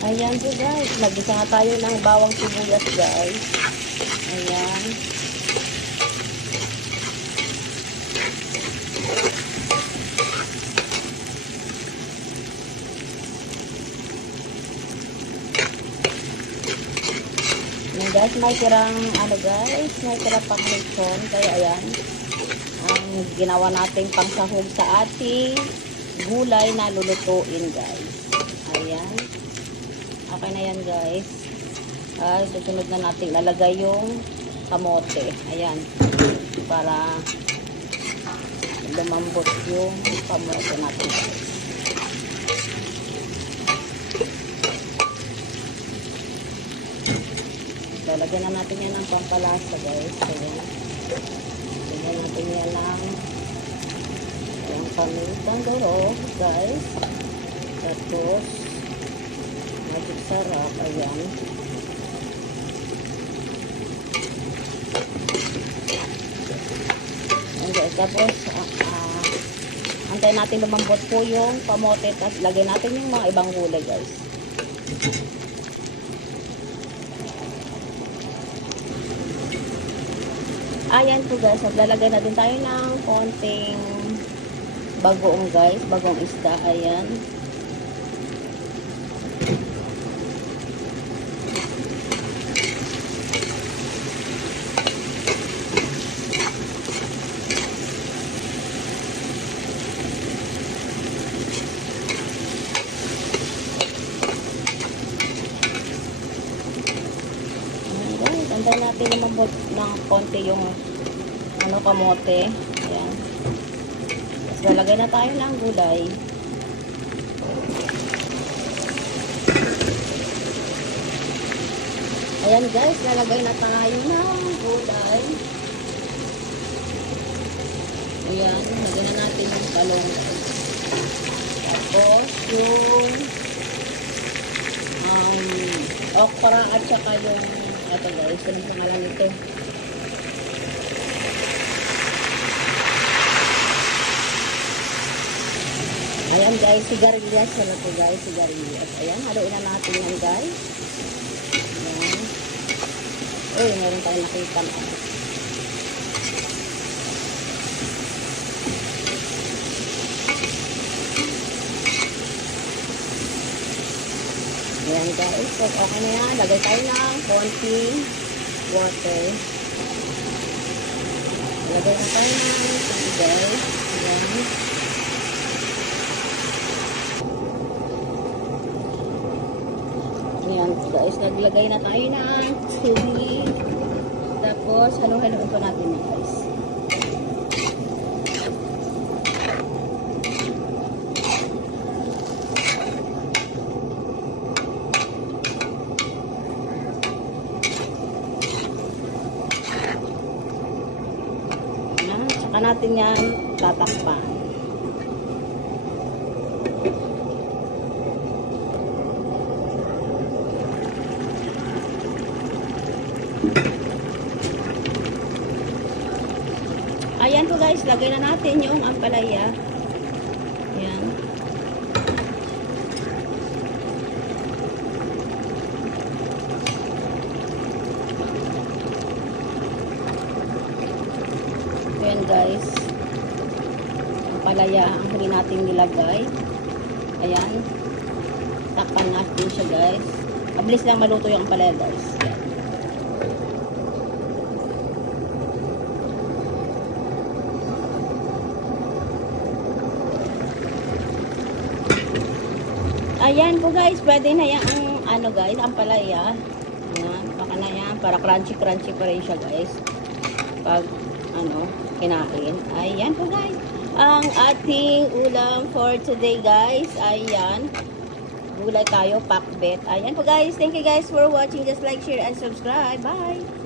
Ayan po guys. Nagisa nga tayo ng bawang sibuyas guys. Ayan. Ayan guys, may tirang ano guys, may tirang pang-lechon. Kaya ayan, ang ginawa natin pangsahog sa ating gulay na lulutuin guys. Ayan. Okay na yan guys. Ay, susunod na natin lalagay yung kamote. Ayan. Para lumambot yung kamote natin guys. Lalagyan na natin yan ng pampalasa guys. Ayan. Lalagyan natin yan ng yung pamintang durog guys. Tapos medyo sarap. Ayan. Ayan guys. Tapos antayin natin lumambot po yung kamote at lagyan natin yung mga ibang gulay guys. Ayan po guys, maglalagay na din tayo ng konting bagoong guys, bagoong isda. Ayan. Ayan guys, antayin natin lumambot ng konti yung ano, kamote. Ayan. Tapos lalagay na tayo ng gulay. Ayan guys, lalagay na tayo ng gulay. Ayan, lagyan na natin yung talong. Tapos yung okra at saka yung ito guys, ano yung ngalan ito? Ayan guys, sigarilyas na ito guys, sigarilyas. Ayan, haluin na natin yan guys. Ayan. Uy, meron tayo nakita na. Ayan guys, so okay na yan. Lagay tayo ng konting water. Lagay na tayo ng konting guys. Ayan. Ayan guys, naglagay na tayo ng chili. Tapos, halo-haloin pa natin yan guys. Ayan, saka natin yan tatakpan. Ayan po guys, lagay na natin yung ampalaya. Ayan. Ayan guys. Ampalaya ang huli natin nilagay. Ayan. Takpan natin siya guys. Mabilis lang maluto yung ampalaya guys. Ayan po guys, pwede na yan ang ano guys, ang palaya. Ayan, baka na yan, para crunchy pa rin siya guys. Pag ano, kinain. Ayan po guys, ang ating ulam for today guys. Ayan, gulay tayo, pakbet. Ayan po guys, thank you guys for watching. Just like, share, and subscribe. Bye!